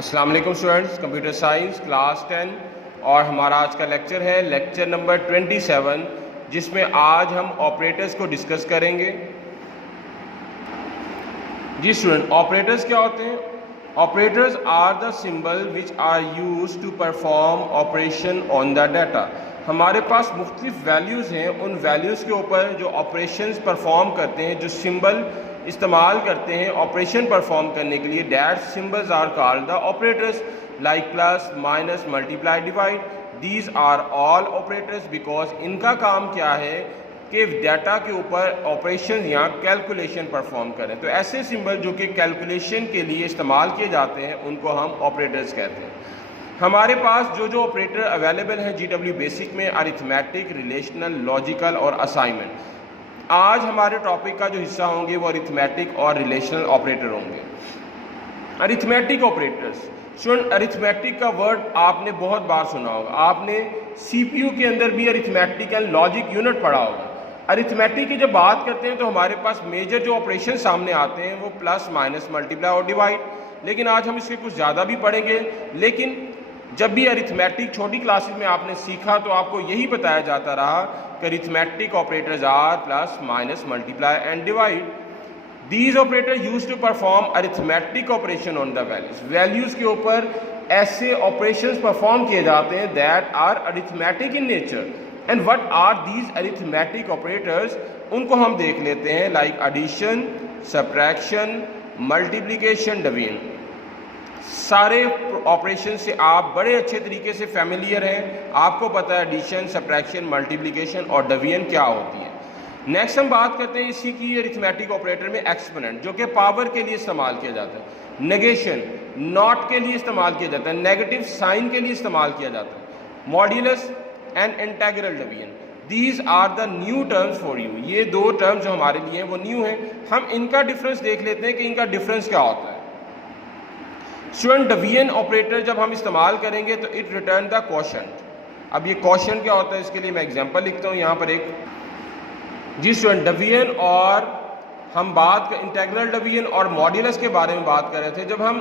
अस्सलाम वालेकुम students, computer science class 10 और हमारा आज का लेक्चर है लेक्चर नंबर 27, जिसमें आज हम ऑपरेटर्स को डिस्कस करेंगे। जी स्टूडेंट, ऑपरेटर्स क्या होते हैं? Operators are the symbol which are used to perform operation on the data. हमारे पास मुख्तलिफ वैल्यूज़ हैं, उन वैल्यूज़ के ऊपर जो ऑपरेशंस परफॉर्म करते हैं, जो सिंबल इस्तेमाल करते हैं ऑपरेशन परफॉर्म करने के लिए, that symbols are called the operators like plus, minus, multiply, divide. These are all operators because इनका काम क्या है कि डाटा के ऊपर ऑपरेशन या कैलकुलेशन परफॉर्म करें। तो ऐसे सिंबल जो कि कैलकुलेशन के लिए इस्तेमाल किए जाते हैं उनको हम ऑपरेटर्स कहते हैं। हमारे पास जो ऑपरेटर अवेलेबल हैं GW बेसिक में, अरिथमेटिक, रिलेशनल, लॉजिकल और असाइनमेंट। आज हमारे टॉपिक का जो हिस्सा होंगे वो अरिथमेटिक और रिलेशनल ऑपरेटर होंगे। अरिथमेटिक ऑपरेटर्स, स्टूडेंट अरिथमेटिक का वर्ड आपने बहुत बार सुना होगा, आपने CPU के अंदर भी अरिथमेटिक एंड लॉजिक यूनिट पढ़ा होगा। अरिथमेटिक की जब बात करते हैं तो हमारे पास मेजर जो ऑपरेशन सामने आते हैं वो प्लस, माइनस, मल्टीप्लाई और डिवाइड, लेकिन आज हम इसके कुछ ज़्यादा भी पढ़ेंगे। लेकिन जब भी अरिथमेटिक छोटी क्लासेस में आपने सीखा तो आपको यही बताया जाता रहा कि arithmetic operators are plus, minus, multiply and divide. These operator use to perform arithmetic operation on the values. Values के ऊपर ऐसे ऑपरेशंस परफॉर्म किए जाते हैं that are arithmetic in nature. And what are these arithmetic operators, उनको हम देख लेते हैं, like addition, subtraction, multiplication, division. सारे ऑपरेशन से आप बड़े अच्छे तरीके से फैमिलियर हैं, आपको पता है एडिशन, सब्ट्रैक्शन, मल्टीप्लिकेशन और डिवीजन क्या होती है। नेक्स्ट हम बात करते हैं इसी की अरिथमेटिक ऑपरेटर में एक्सपोनेंट, जो कि पावर के लिए इस्तेमाल किया जाता है, नेगेशन नॉट के लिए इस्तेमाल किया जाता है, नेगेटिव साइन के लिए इस्तेमाल किया जाता है, modulus and integral division. These are the new terms for you. ये दो टर्म्स जो हमारे लिए हैं वो न्यू हैं। हम इनका डिफरेंस देख लेते हैं कि इनका डिफरेंस क्या होता है। स्टूडेंट डिवीजन ऑपरेटर जब हम इस्तेमाल करेंगे तो इट रिटर्न द क्वोशंट। अब ये क्वोशंट क्या होता है, इसके लिए मैं एग्जांपल लिखता हूँ यहाँ पर एक। जी स्टूडेंट, डिवीजन और हम बात इंटीग्रल डिवीजन और मॉड्यूलस के बारे में बात कर रहे थे। जब हम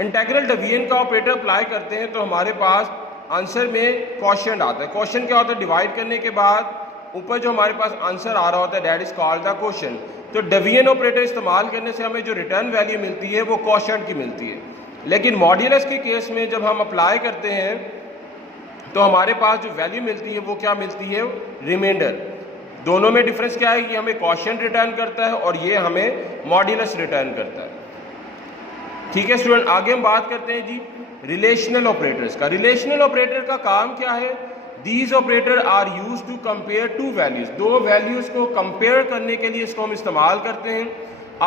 इंटीग्रल डिवीजन का ऑपरेटर अप्लाई करते हैं तो हमारे पास आंसर में क्वोशंट आता है। क्वोशंट क्या होता है, डिवाइड करने के बाद ऊपर जो हमारे पास आंसर आ रहा होता है that is called the quotient. तो डिवीजन ऑपरेटर इस्तेमाल करने से हमें जो रिटर्न वैल्यू मिलती है वो क्वोशंट की मिलती है। लेकिन मॉड्यूलस के केस में जब हम अप्लाई करते हैं तो हमारे पास जो वैल्यू मिलती है वो क्या मिलती है, रिमाइंडर। दोनों में डिफरेंस क्या है कि हमें क्वोशंट रिटर्न करता है और ये हमें मॉड्यूलस रिटर्न करता है। ठीक है स्टूडेंट, आगे हम बात करते हैं जी रिलेशनल ऑपरेटर्स का। रिलेशनल ऑपरेटर का काम क्या है? These operator are use to compare two values. दो वैल्यूज को कंपेयर करने के लिए इसको हम इस्तेमाल करते हैं।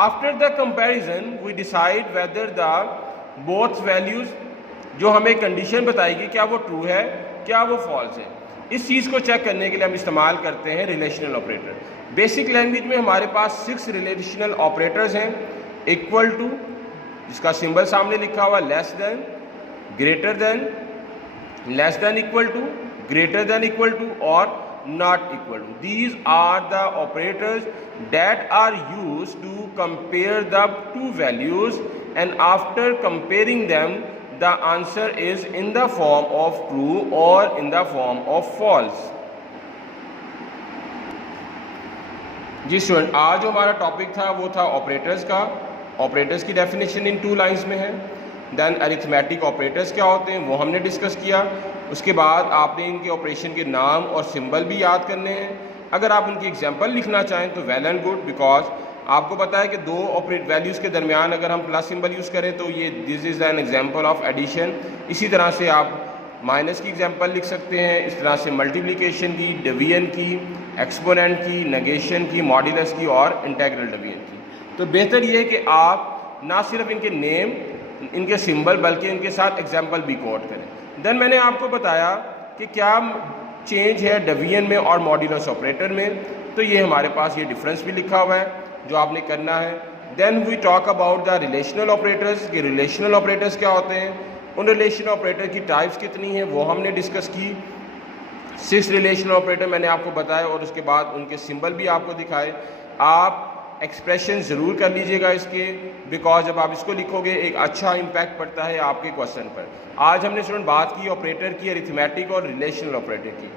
After the comparison we decide whether the both values, जो हमें कंडीशन बताएगी क्या वो ट्रू है क्या वो फॉल्स है, इस चीज़ को चेक करने के लिए हम इस्तेमाल करते हैं रिलेशनल ऑपरेटर। बेसिक लैंग्वेज में हमारे पास 6 रिलेशनल ऑपरेटर्स हैं। इक्वल टू, जिसका सिंबल सामने लिखा हुआ, less than, greater than, less than equal to, greater than equal to और not equal to. These are the operators that are used to compare the two values and after comparing them the answer is in the form of true or in the form of false। जी student, आज जो हमारा topic था वो था operators का। Operators की definition in 2 lines में है। देन अरिथमेटिक ऑपरेटर्स क्या होते हैं वो हमने डिस्कस किया। उसके बाद आपने इनके ऑपरेशन के नाम और सिंबल भी याद करने हैं। अगर आप उनकी एग्जांपल लिखना चाहें तो वेल एंड गुड, बिकॉज आपको पता है कि दो ऑपरेट वैल्यूज़ के दरमियान अगर हम प्लस सिंबल यूज़ करें तो ये this is an example of addition. इसी तरह से आप माइनस की एग्जांपल लिख सकते हैं, इस तरह से मल्टीप्लिकेशन की, डिवीजन की, एक्सपोनेंट की, नेगेशन की, मॉड्यूलस की और इंटीग्रल डिवीजन की। तो बेहतर ये है कि आप ना सिर्फ इनके नेम, इनके सिंबल, बल्कि इनके साथ एग्जाम्पल भी कोट करें। देन मैंने आपको बताया कि क्या चेंज है डिवीजन में और मॉड्यूलस ऑपरेटर में, तो ये हमारे पास ये डिफरेंस भी लिखा हुआ है जो आपने करना है। Then we talk about the relational operators, कि रिलेशनल ऑपरेटर्स क्या होते हैं, उन रिलेशनल ऑपरेटर की टाइप्स कितनी हैं वो हमने डिस्कस की। 6 रिलेशनल ऑपरेटर मैंने आपको बताया और उसके बाद उनके सिंबल भी आपको दिखाए। आप एक्सप्रेशन ज़रूर कर लीजिएगा इसके, बिकॉज जब आप इसको लिखोगे एक अच्छा इम्पैक्ट पड़ता है आपके क्वेश्चन पर। आज हमने स्टूडेंट बात की ऑपरेटर की, अरिथमेटिक और रिलेशनल ऑपरेटर की।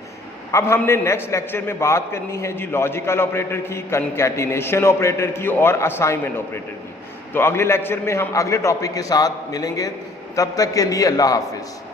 अब हमने नेक्स्ट लेक्चर में बात करनी है जी लॉजिकल ऑपरेटर की, कंकैटिनेशन ऑपरेटर की और असाइनमेंट ऑपरेटर की। तो अगले लेक्चर में हम अगले टॉपिक के साथ मिलेंगे, तब तक के लिए अल्लाह हाफिज़।